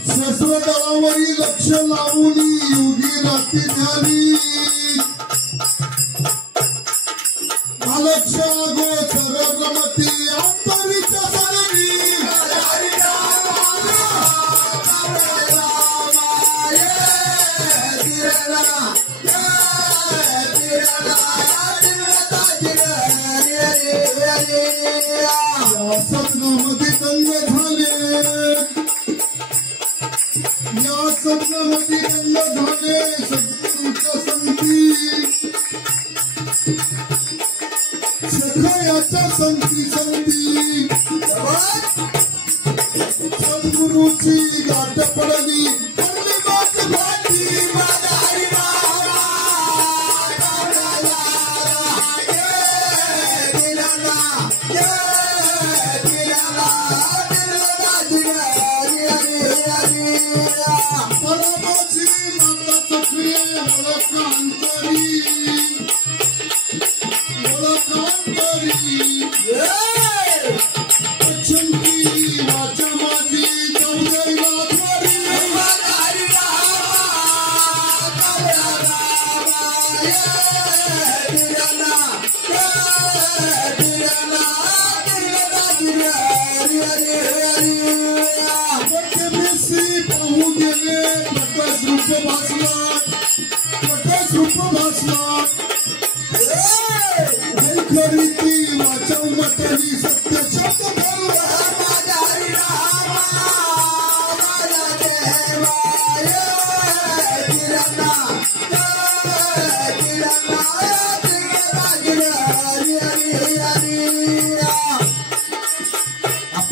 सहस्रदळावरी लक्ष लावून योगी रात्री ध्यानी लक्ष गोचर रमती अंतरीच्या सरणी सत्नामध्ये दंग झाले या सत्नामध्ये दंग झाले सद्गुरूच्या संगती सखयाच्या संगती सद्गुरूची गाठ पडली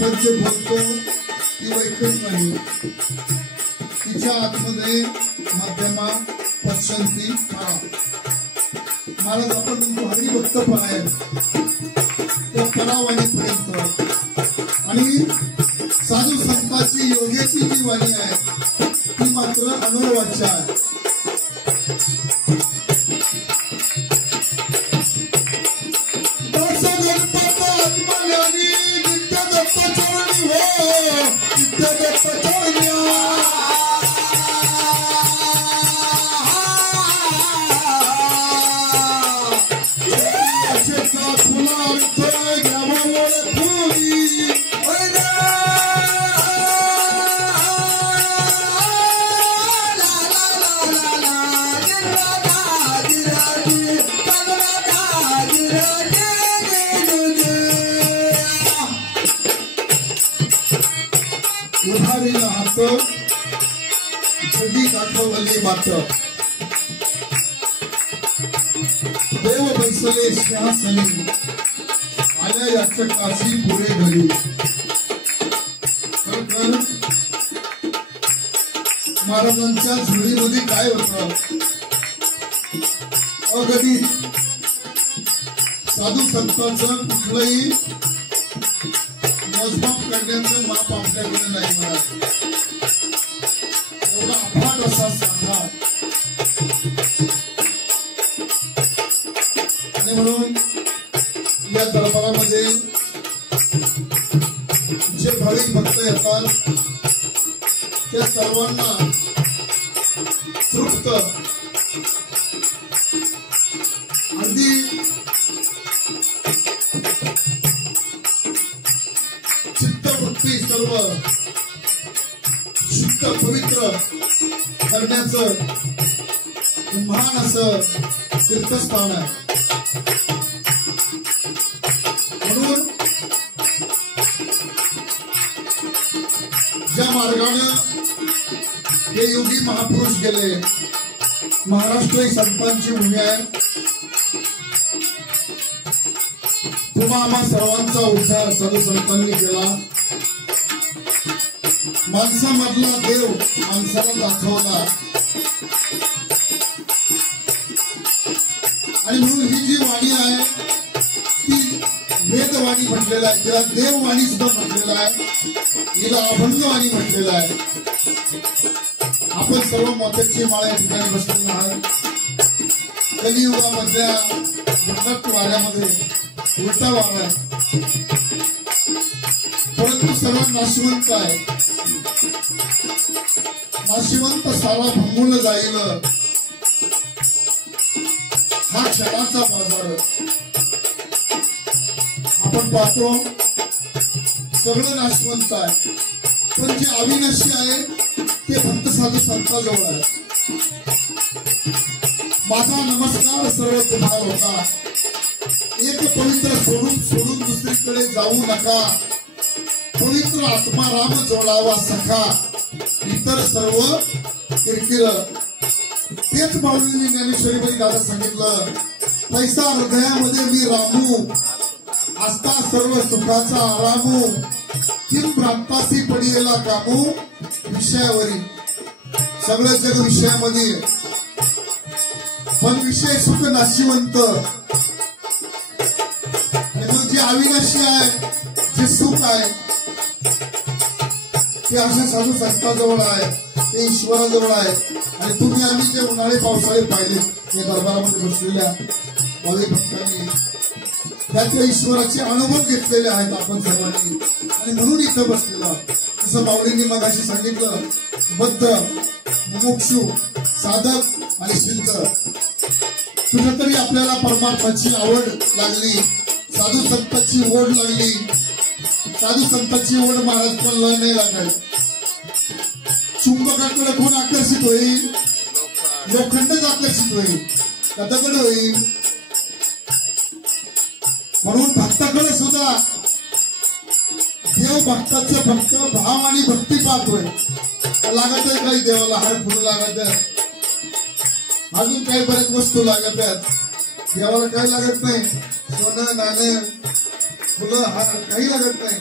आपण जे बोलतो ती वैखरी नाही तिच्या आतमध्ये मध्यमा पश्चंती महाराज आपण हरिभक्तपणा आहे तो परावाणीपर्यंत आणि साधू संतांची योग्याची जी वाणी आहे ती मात्र अनर्वाच्य आहे जगी दाखवली मात्र देव बैसले सिंहासनी आल्या याच्या काशी पुढे घरी खरं महाराजांच्या झुळीमध्ये काय होतं अगणित साधू संतांचं कुठलंही मोजमाप करण्याचं माप आपल्याकडे नाही मिळालं अफाट असा साधा आणि म्हणून या दरबारामध्ये जे भाविक भक्त येतात त्या सर्वांना तृप्त अगदी चित्तवृत्ती सर्व शुद्ध पवित्र करण्याचं महान असं तीर्थस्थान आहे म्हणून ज्या मार्गाने हे योगी महापुरुष गेले महाराष्ट्र ही संतांची भूमी आहे तुम्हा आम्हा सर्वांचा उद्धार साधू संतांनी केला माणसामधला देव माणसाला दाखवला आणि म्हणून ही जी वाणी आहे ती वेदवाणी म्हटलेलं आहे तिला देववाणी सुद्धा म्हटलेलं आहे हिला अभंगवाणी म्हटलेलं आहे आपण सर्व मोत्याची माळा या ठिकाणी बसलेलो आहात कलियुगामधल्या भटक वाऱ्यामध्ये उलटा वारा आहे सगळा नाशवंत आहे. नाशवंत सारा भंगून जाईल. हा क्षणाचा बाजार. आपण पाहतो सगळं नाशवंत आहे, पण जे अविनाशी आहे ते फक्त साधू संतांजवळ आहे. माझा नमस्कार सर्व तुम्हाला होता. एक पवित्र स्वरूप सोडून दुसरीकडे जाऊ नका. पवित्र आत्मा राम जोडावा सखा. इतर सर्व किरकिर. तेच माऊलींनी ज्ञानेश्वरीमध्ये दादा सांगितलं, पैसा हृदयामध्ये मी रामू, आस्था सर्व सुखाचा आरामू, किम भ्रांतासी पडिलेला कामू. विषयावरील सगळं जग विषयामध्ये, पण विषय सुख नाशिवंत. जे अविनाशी आहे, जे सुख आहे ते अशा साधू संतांजवळ आहे, ते ईश्वराजवळ आहे. आणि तुम्ही आम्ही जे उन्हाळे पावसाळे पाहिले या दरबारामध्ये बसलेल्या भावी भक्तांनी त्याच्या ईश्वराचे अनुभव घेतलेले आहेत आपण सर्वांनी. आणि म्हणून इथं बसलेला जसं माऊलींनी मगाशी सांगितलं, बद्ध, मुमुक्षु, साधक आणि सिद्ध. कुठेतरी आपल्याला परमार्थाची आवड लागली, साधू संतांची ओढ लागली. साधू संतांची ओढ महाराज पण नाही लागली. चुंबकाकडे कोण आकर्षित होईल? लोखंडच आकर्षित होईल, कदाकड होईल. म्हणून भक्ताकडे सुद्धा देव भक्ताचं फक्त भाव आणि भक्ती पाहतोय. लागत आहे काही देवाला हार फुलं लागत आहे, अजून काही बऱ्याच वस्तू लागत आहेत. देवाला काही लागत नाही, सोनं नाणं फुलं हार काही लागत नाही.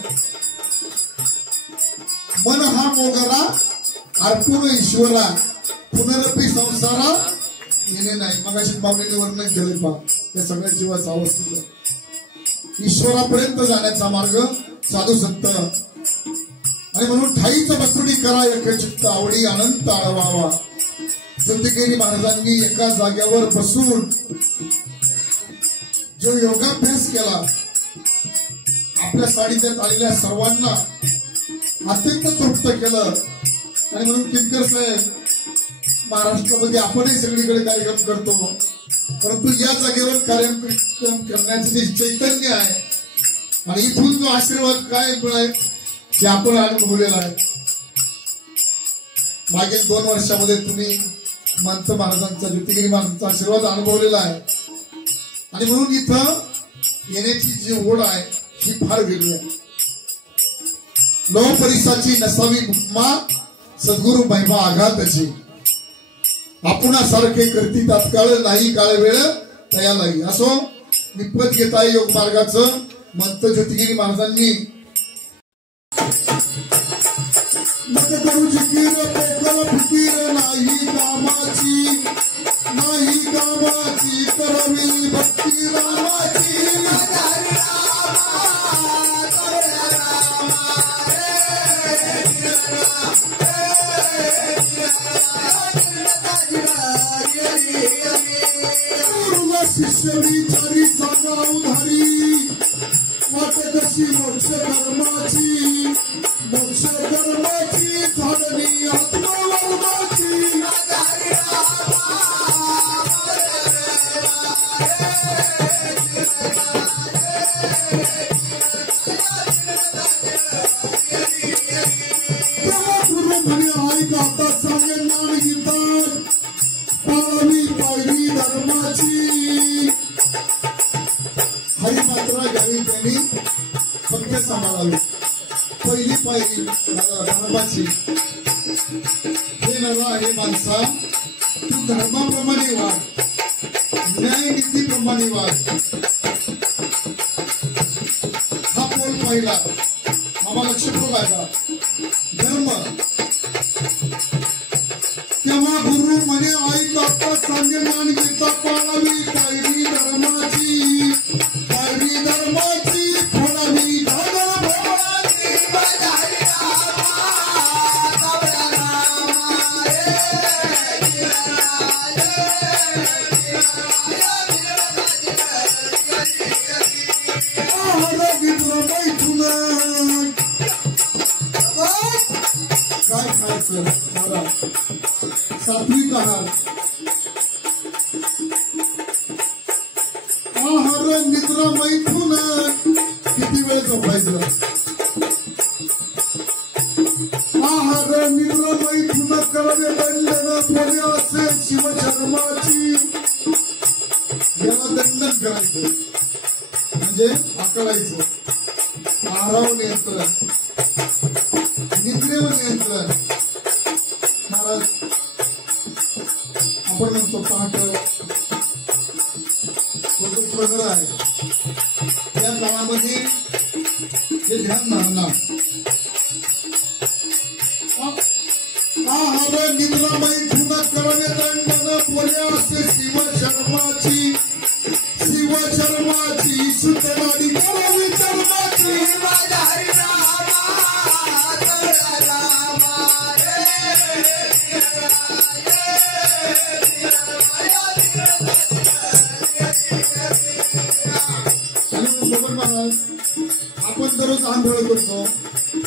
मन हा मोगरा अर्पून ईश्वरा, पुनरपी संसारा येणे नाही. मग अशी माऊलीने वर्णन केले पहा त्या सगळ्या जीवाचा अवस्थेत. ईश्वरापर्यंत जाण्याचा मार्ग साधू संत. आणि म्हणून ठाईच बसुडी करा एकचित्त आवडी अनंत आळवावा. ज्योतिगिरी महाराजांनी एका जागेवर बसून जो योगाभ्यास केला, आपल्या साडीच्यात आलेल्या सर्वांना अत्यंत तृप्त केलं. आणि म्हणून किंकर साहेब, महाराष्ट्रामध्ये आपणही सगळीकडे कार्यक्रम करतो, परंतु या जागेवर कार्यक्रम करण्याचे जे चैतन्य आहे आणि इथून जो आशीर्वाद काय मिळाला ते आपण अनुभवलेला आहे. मागील 2 वर्षामध्ये तुम्ही मंत महाराजांचा, ज्योतिगिरी महाराजांचा आशीर्वाद अनुभवलेला आहे. आणि म्हणून इथं येण्याची जी ओढ आहे ही फार वेगळी आहे. लोह परिसाची नसावी उपमा, सद्गुरु महिमा आघाताची. आपणासारखे करती तात्काळ नाही काळ वेळ तयालाही. असो निपत घेत आहे योग मार्गाचं मंत ज्योतिगिरी महाराजांनी. फिकीर नाही कामाची, नाही कामाची करवी भक्ती रामाची. शिष्य विचारी सांगा उधारी, वाट कशी मोक्ष धर्माची, मोक्ष धर्माची झाडणी आत्मवर्माची. गुरु म्हणे ऐक आता सांगे ज्ञान गीतात, पाळावी पायरी धर्माची. हरिपात्रा घ्यावी त्यांनी फक्त सांभाळावी. पहिली पायरी धर्माची. हे नरा हे माणसा, तू धर्माप्रमाणे वाढ, न्यायनीतीप्रमाणे वाढ. हा पोल पहिला आम्हाला लक्ष बघायचा धर्म. तेव्हा गुरु म्हणे ऐक आता सांगे ज्ञान गीता, पाळावी पायरी धर्माची, पायरी धर्माची, फोडावी धागर भवाची. असं बघा सात्विक आहार आहार निद्रा मैथुन किती वेळ झोपायचं आहार निद्रा मैथुन करावे दंडन पुणे असे शिवधर्माची याला दंडन करायचं म्हणजे आकडायचं आहारावर नियंत्रण निद्रेवर नियंत्रण महाराज आपण म्हणतो पहाट तो जो प्रहर आहे या काळामध्ये हे ध्यान राहणार आहार निद्रा मैथुन करावे दंडन पुणे असे शिवधर्माची शुद्ध नाडी करावी चरणाची आपण दररोज आंघोळ करतो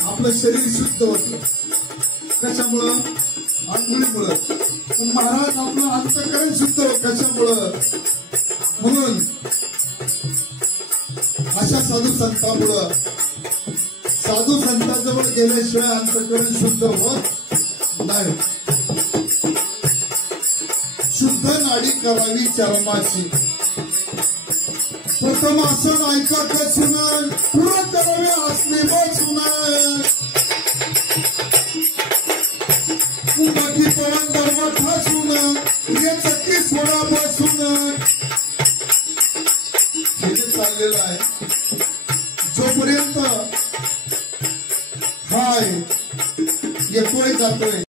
आपलं शरीर शुद्ध होतं कशामुळं आंघोळीमुळं महाराज आपलं अंतःकरण शुद्ध होतं कशामुळं म्हणून अशा साधू संतांजवळ गेल्याशिवाय अंतःकरण शुद्ध होत नाही शुद्ध नाडी करावी चरमाची प्रथम आसन ऐका कसून पुढे करावे आसने बसून बाकी पवन दरवा ठासून या चक्री सोडा बसून हे चाललेलं आहे जोपर्यंत हाय येतोय जातोय